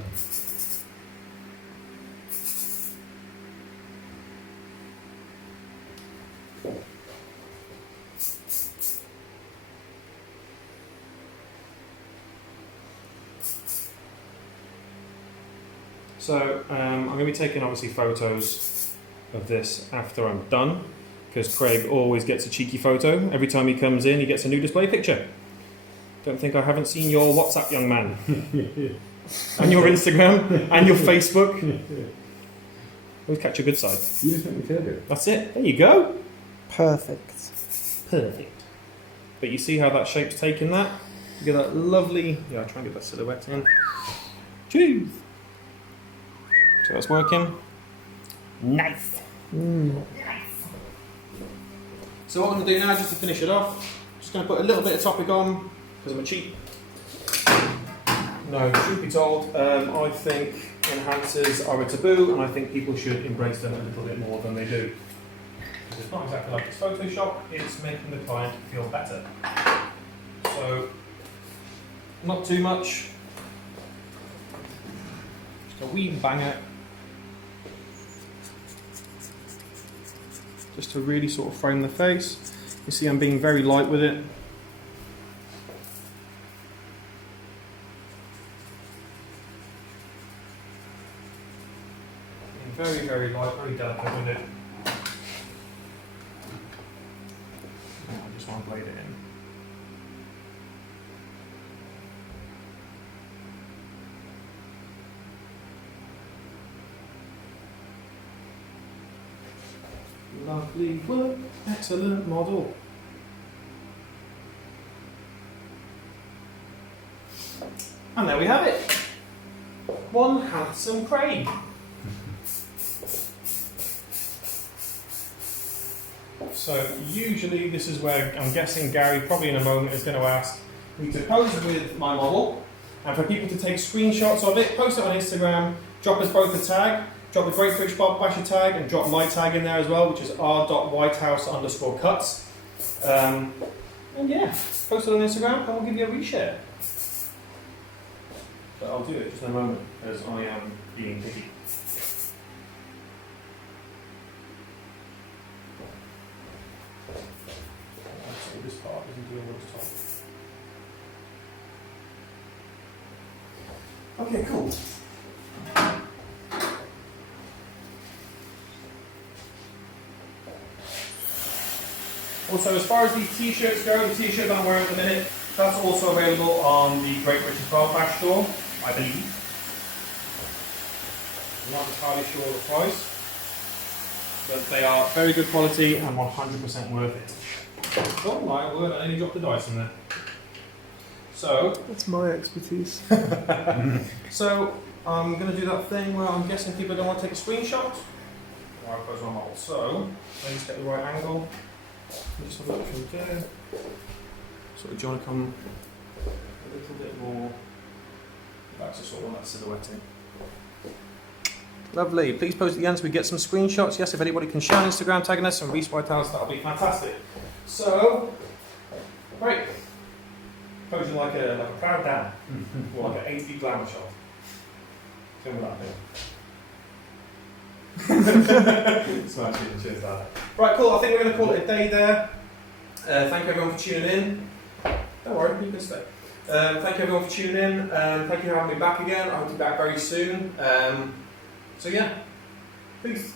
So I'm going to be taking obviously photos of this after I'm done, because Craig always gets a cheeky photo. Every time he comes in, he gets a new display picture. Don't think I haven't seen your WhatsApp, young man. And your Instagram, and your Facebook. Always catch a good side. You just make me feel good. That's it. There you go. Perfect. perfect. But you see how that shape's taking that? You get that lovely, yeah, I'll try and get that silhouette in. Cheese! So that's working. Nice! So what I'm going to do now, just to finish it off, just going to put a little bit of topic on, because I'm a cheap. No, truth be told, I think enhancers are a taboo, and I think people should embrace them a little bit more than they do. Because it's not exactly like it's Photoshop, it's making the client feel better. So, not too much. Just a wee banger. Just to really sort of frame the face. You see I'm being very light with it. Very, very light, very delicate with it. I just want to blade it in. Lovely work, excellent model. And there we have it. One handsome Craig. So usually this is where I'm guessing Gary probably in a moment is going to ask me to pose with my model and for people to take screenshots of it, post it on Instagram, drop us both a tag, drop the Great British Barber Basher tag and drop my tag in there as well, which is r.whitehouse_cuts. And yeah, post it on Instagram and we'll give you a reshare. But I'll do it just in a moment as I am being picky. This part isn't doing what it's told. Okay, cool. Also, as far as these t-shirts go, the t-shirt I'm wearing at the minute, that's also available on the Great British Barber Bash store, I believe. I'm not entirely sure of the price, but they are very good quality and 100% worth it. Oh my word, I only dropped the dice in there. So, That's my expertise. so I'm going to do that thing where I'm guessing people don't want to take a screenshot. Or I pose my model. So, let me just get the right angle. Just have a look from there. So, do you want to come a little bit more back to sort of that silhouetting? Lovely. Please post at the end so we get some screenshots. Yes, if anybody can share on Instagram tagging us and Rhys Whitehouse, that'll be fantastic. So, great. Posing like a proud dad, or like an 80 glamour shot. Tell me that thing. Smashing, cheers, Dad. Right, cool. I think we're going to call it a day there. Thank you everyone for tuning in. Don't worry, you can stay. Thank you everyone for tuning in. Thank you for having me back again. I hope to be back very soon. So yeah, peace.